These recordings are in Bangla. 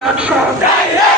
Trump. Right, right.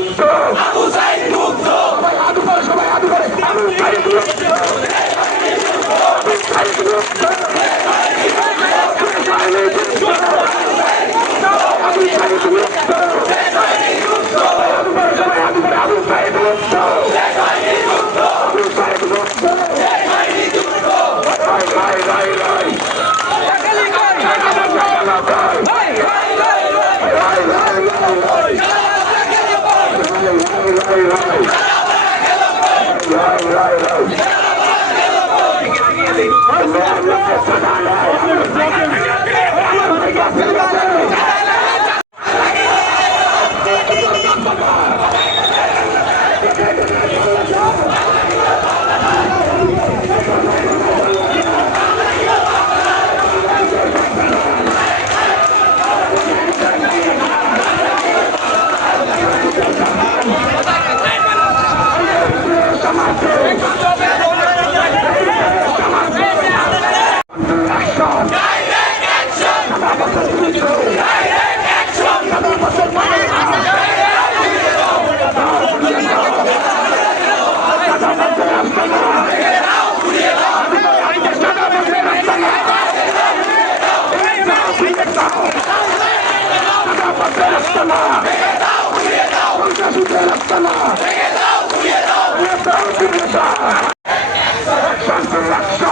Oh, Thank you.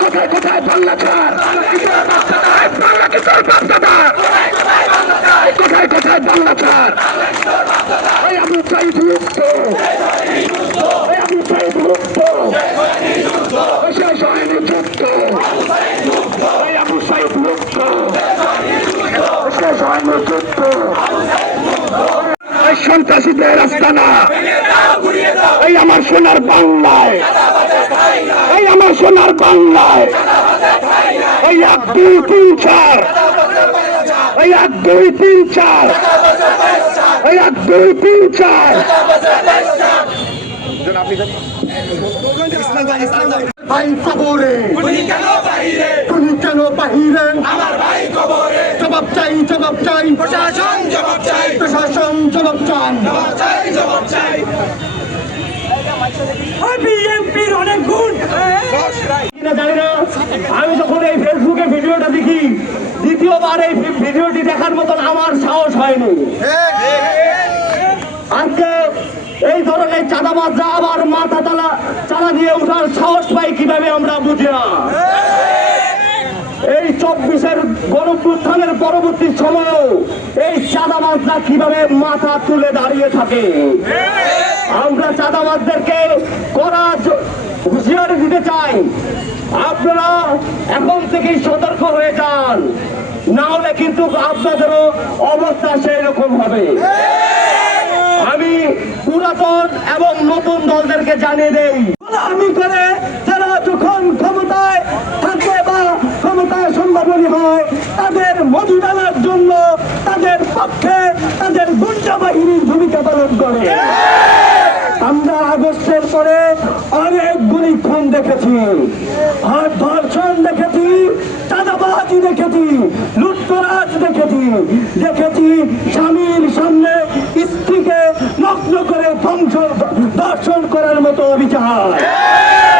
কোথায় কোথায় বাংলা ছাড় বাংলা কিশোর বাপদাদা কোথায় কোথায় বাংলা ছাড় আমি চাই যুক্ত আমি চাই যুক্ত শেষ হয়নি যুক্ত আমি চাই যুক্ত শেষ হয়নি যুক্ত সন্ত্রাসীদের রাস্তা না এই আমার সোনার বাংলায়। সোনার বাংলায়। এই এক দুই তিন চার। এই এক দুই তিন চার। এই এক দুই তিন চার। ভাই কবরে। গুলি কেন বাহিরে তুমি কেন বাহিরে? আমার ভাই কবরে জবাব চাই জবাব চাই। প্রশাসন জবাব চাই। প্রশাসন জবাব চান জবাব চাই জবাব চাই। আমি যখন এই ফেসবুকে ভিডিওটা দেখি, দ্বিতীয়বার এই ভিডিওটি দেখার মতন আমার সাহস হয়নি। আজকে এই ধরনের চাঁদাবাজরা আবার মাথা তালা চালা দিয়ে ওঠার সাহস পাই কীভাবে আমরা বুঝি না। এই চব্বিশের গণপ্রুত্থানের পরবর্তী সময়েও এই চাঁদাবাজরা কীভাবে মাথা তুলে দাঁড়িয়ে থাকে? আমরা চাঁদাবাজদেরকে করা হুঁশিয়ারি দিতে চাই। আপনারা এখন থেকেই সতর্ক হয়ে যান। না হলে কিন্তু আপনাদেরও অবস্থা সেই রকম হবে। আমি পুরাতন এবং নতুন দলদেরকে জানিয়ে দেই। আমি করে তারা যখন ক্ষমতায় থাকে বা ক্ষমতায় সম্ভাবনী হয়, তাদের মধু জন্য তাদের পক্ষে তাদের গুন্ডা বাহিনীর ভূমিকা পালন করে। আর ধর্ষণ দেখেছি চাঁদাবাজি দেখেছি লুটতরাজ দেখেছি দেখেছি স্বামীর সামনে স্ত্রীকে নগ্ন করে ধ্বংস দর্শন করার মতো অবিচার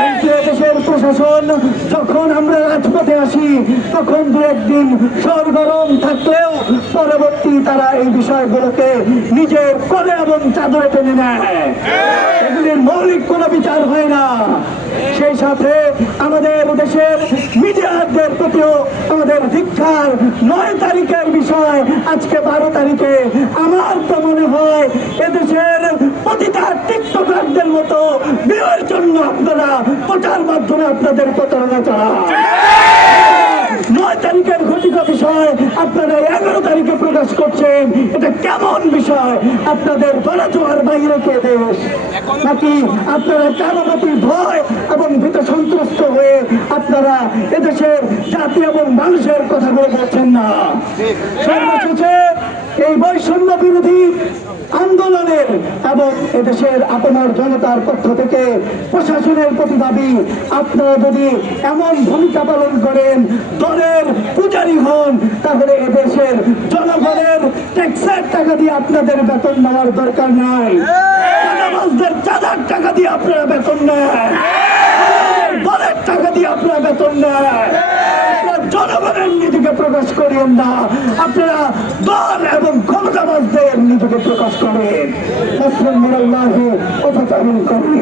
এই যে দেশের প্রশাসন যখন আমরা রাজপথে আসি, তখন দু একদিন সরগরম থাকলেও পরবর্তী তারা এই বিষয়গুলোকে নিজের কোলে এবং চাদরে টেনে নেয়। এগুলির মৌলিক কোনো বিচার হয় না। সেই সাথে আমাদের দেশের মিডিয়াদের প্রতিও আমাদের শিক্ষার নয় তারিখের বিষয় আজকে বারো তারিখে। আমার তো মনে হয় এদেশের প্রতিটা টিকটকারদের মতো বিয়ের জন্য আপনারা প্রচার মাধ্যমে আপনাদের প্রচারণা চালান। বিষয় আপনারা এগারো তারিখে প্রকাশ করছেন। এটা কেমন বিষয়? আপনাদের ধরাছোঁয়ার বাইরে কে দেশ? নাকি আপনারা কারও প্রতি ভয় এবং ভীত সন্ত্রস্ত হয়ে আপনারা এদেশের জাতি এবং মানুষের কথা বলে বলছেন না? এই বৈষম্য বিরোধী আন্দোলনের এবং এদেশের আপনার জনতার পক্ষ থেকে প্রশাসনের প্রতি দাবি, আপনারা যদি এমন ভূমিকা পালন করেন, দলের পূজারি হন, তাহলে এদেশের জনগণের ট্যাক্সের টাকা দিয়ে আপনাদের বেতন নেওয়ার দরকার নাই। চাঁদার টাকা দিয়ে আপনারা বেতন নেয় দলের টাকা দিয়ে আপনারা বেতন নেয় জনগণের নীতিকে প্রকাশ করেন না। আপনারা দল এবং ক্ষমতাবাজদের নীতিকে প্রকাশ করেন মুসলিম মিরাল্লাহি অপচারণ করেন